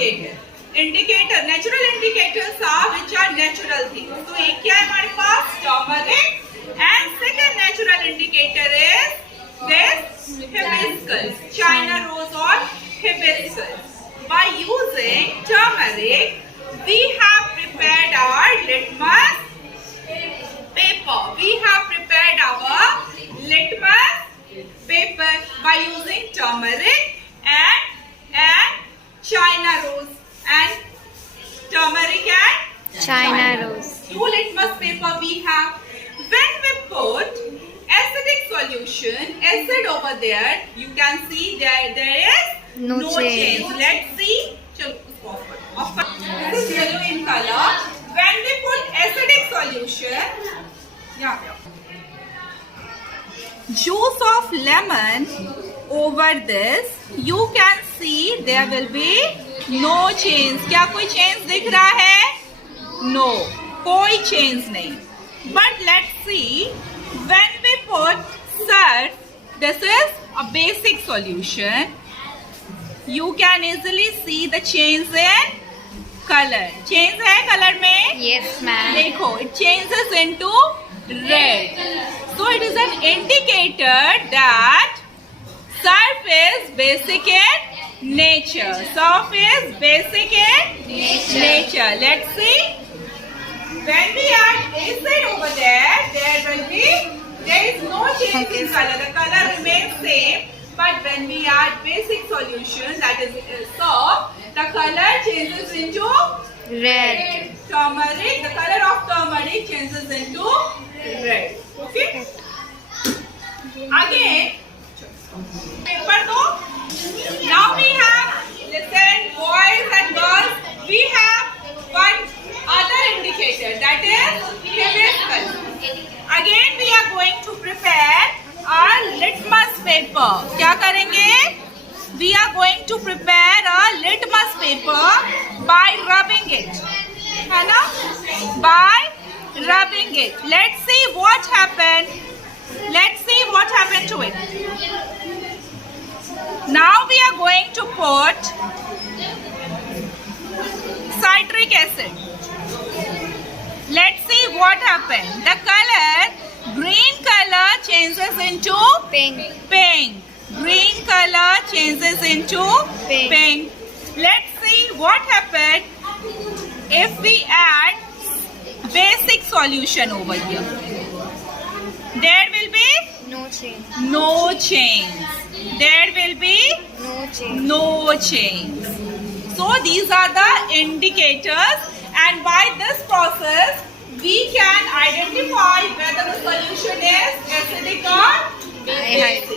indicator. Indicator, natural indicators are which are natural things. So एक क्या है हमारे पास? Turmeric. And second natural indicator is this hibiscus, China rose or hibiscus. By using turmeric, we have prepared our litmus paper. We have prepared our litmus paper by using turmeric and China rose and turmeric and China rose. Two litmus paper we have. When we put acidic solution, acid over there, you can see there is No change. change. Let's see. चलो उसको off करो. Off करो. This is yellow in color. When we put acidic solution, यहाँ पे juice of lemon over this, you can see there will be no change. क्या कोई change दिख रहा है? No, कोई change नहीं. But let's see when we put surf, this is a basic solution. You can easily see the change in color. Change है color में? Yes, ma'am. देखो, it changes into red. So it is an indicator that surf is basic in nature. Surf is basic in nature. Let's see. When we add acid over there, there is no change in color. The color remains same. But when we add basic solution, that is surf, the color changes into Red. turmeric. The color of turmeric changes into red. Okay. Again, paper do. Now we have, listen, boys and girls, we have one other indicator, that is hibiscus. Again, we are going to prepare our litmus paper. क्या करेंगे? We are going to prepare a litmus paper by rubbing it. है ना? By rubbing it. Let's see what happened. Let's see what happened to it. Now we are going to put citric acid. Let's see what happened. The color, green color changes into Pink. pink. Green color changes into Pink. pink. Let's see what happened if we add basic solution over here. There will be No change. no change. There will be No change. no change. So these are the indicators, and by this process we can identify whether the solution is acidic or basic.